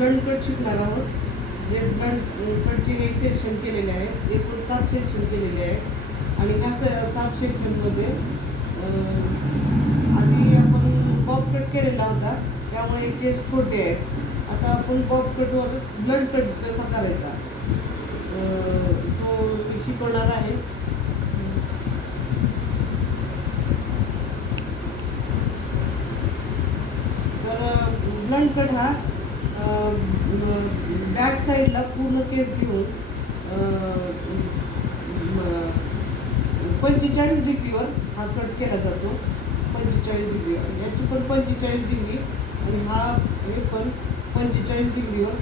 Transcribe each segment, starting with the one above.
Blond cut शिकणार आहोत. जे ब्लंड कटचे हे सेक्शन केलेले आहेत, एकूण 7 सेक्शन केलेले आहेत. आणि ह्या 7 सेक्शनमध्ये आधी आपण बॉब कट केलेला होता, त्यामुळे केस छोटे आहेत. आता आपण बॉब कटवर ब्लंड कट कसा करायचा तो मी शिकवणार आहे. तर ब्लंड कट हा बॅक साईडला पूर्ण केस घेऊन 45 डिग्रीवर हा कट केला जातो. 45 डिग्री, याची पण 45 डिग्री आणि हे पण 45 डिग्रीवर.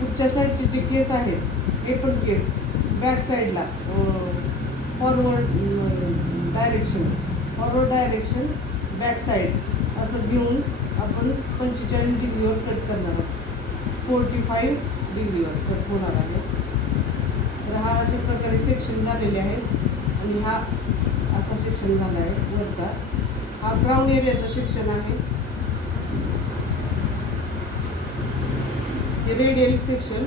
पुढच्या साईडचे जे केस आहेत हे पण केस बॅक साईडला फॉरवर्ड डायरेक्शन बॅक साईड असं घेऊन आपण 45 डिग्रीवर कट करणार आहोत. 45 डिग्रीवर कट होणार आहे. तर हा अशा प्रकारे सेक्शन झालेले आहेत आणि हा असा सेक्शन झाला आहे वरचा. हा क्राउन एरियाचा सेक्शन आहे. हे radial section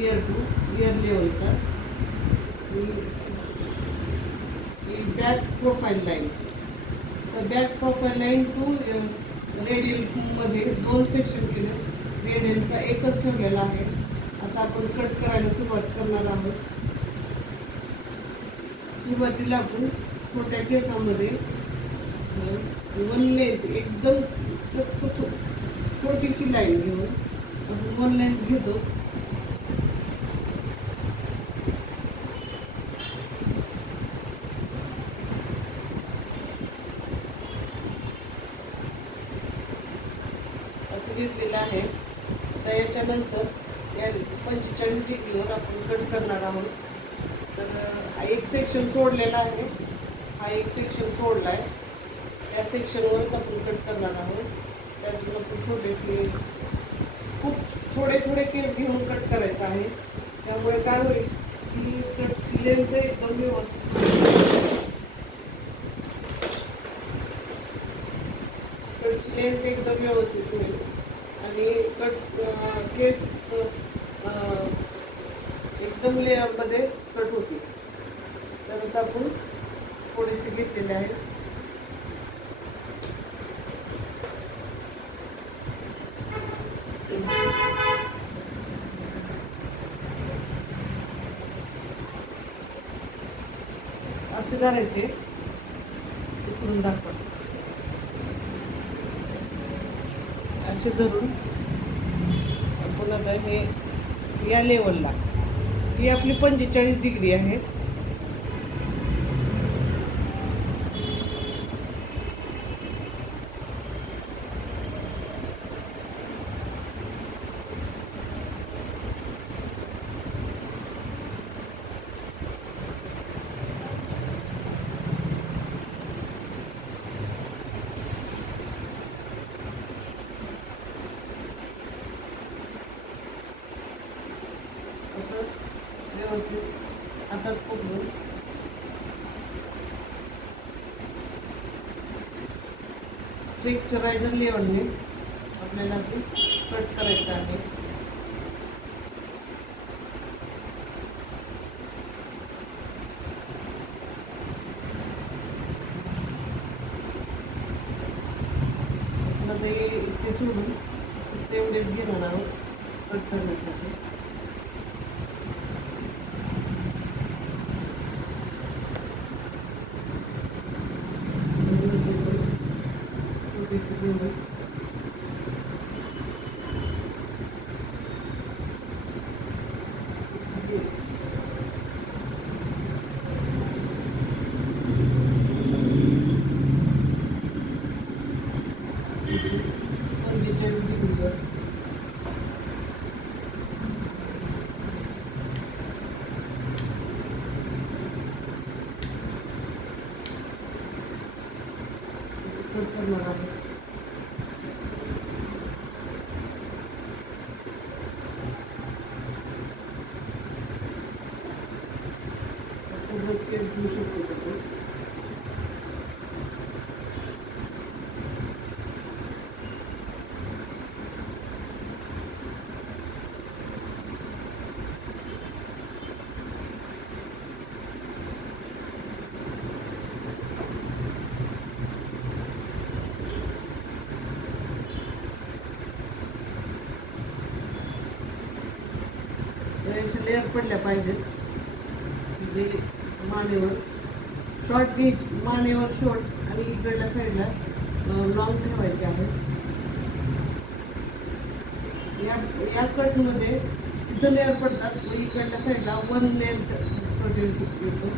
ear to ear लेवलचा. Back profile line. तर बॅक प्रोफाईल लाईन टू रेडियलमध्ये 2 सेक्शन केले. रेडियलचा एकच ठेवलेला आहे. आता आपण कट करायला सुरुवात करणार आहोत. सुरुवातीला आपण छोट्या केसामध्ये वन लेंथ एकदम छोटीशी लाईन घेऊन आपण वन लेंथ घेतो. असं घेतलेलं आहे. तर याच्यानंतर या 45 डिग्रीवर आपण कट करणार आहोत. तर एक सेक्शन सोडलेला आहे, हा एक सेक्शन सोडला आहे. त्या सेक्शनवरच आपण कट करणार आहोत. त्यातून आपण छोटेसे खूप थोडे केस घेऊन कट करायचं आहे. त्यामुळे काय होईल की कटची लेंथ एकदम व्यवस्थित होईल आणि केस एकदम लेअरमध्ये कट होतील. तर आता आपण थोडेसे घेतलेले आहेत. असे धरायचे, इकडून दाखवा. असे धरून आपण आता हे या लेवलला, ही आपली 45 डिग्री आहे. व्यवस्थित हातात पकडून स्ट्रेक्चरायझर लेवलने आपल्याला असं कट करायचं आहे. आता इथे सोडून तेवढेच घेणार आहोत कट करण्यासाठी. करणार आहे. खूपच केस घेऊ शकतो तो. चांगल्याशा लेअर पडल्या पाहिजेत. म्हणजे मानेवर शॉर्ट घ्यायची, मानेवर शॉर्ट आणि इकडल्या साईडला लॉंग ठेवायचे आहे. या कटमध्ये तिथं लेअर पडतात, मग इकडल्या साईडला वन लेअर कट येतो.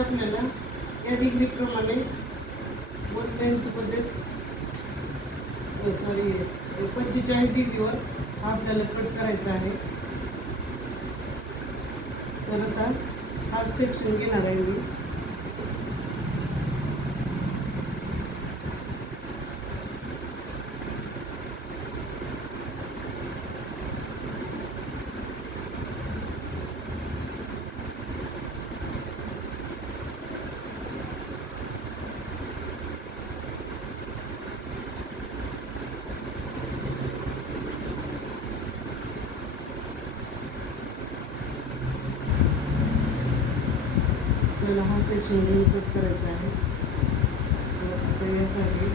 आपल्याला या डिग्री प्रमाणे 1/10 सॉरी 45 डिग्रीवर हा आपल्याला कट करायचा आहे. तर आता हा सेक्शन घेणार आहे मी. आपल्याला हा सेक्शन घेऊन कट करायचा आहे. आता यासाठी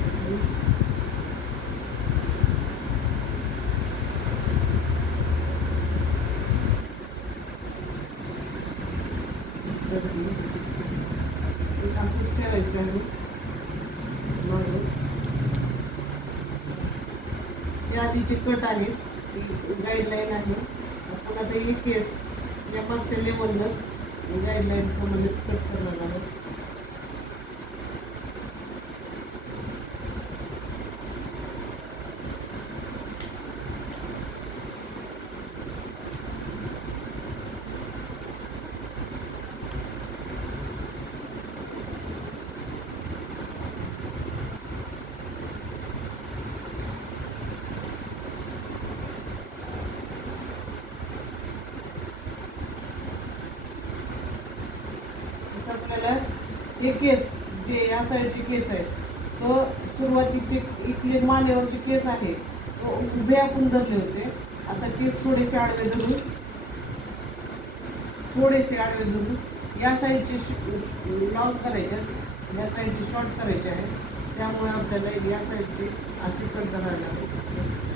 असंच ठेवायचं आहे. हे आधीचे कट आहे, गाईडलाईन आहे. आपण आता हे केस या मागच्या लेवलला गाईडलाईन प्रमाणे कट करणार आहे. आपल्याला जे केस, जे या साईडचे केस आहे, तो सुरुवातीचे इथले मानेवरचे केस आहे, तो उभे आपण धरले होते. आता केस थोडेसे आडवे धरून या साईडचे लॉंग करायचे, या साईडचे शॉर्ट करायचे आहे. त्यामुळे आपल्याला या साईडचे असे कट करायला लागेल.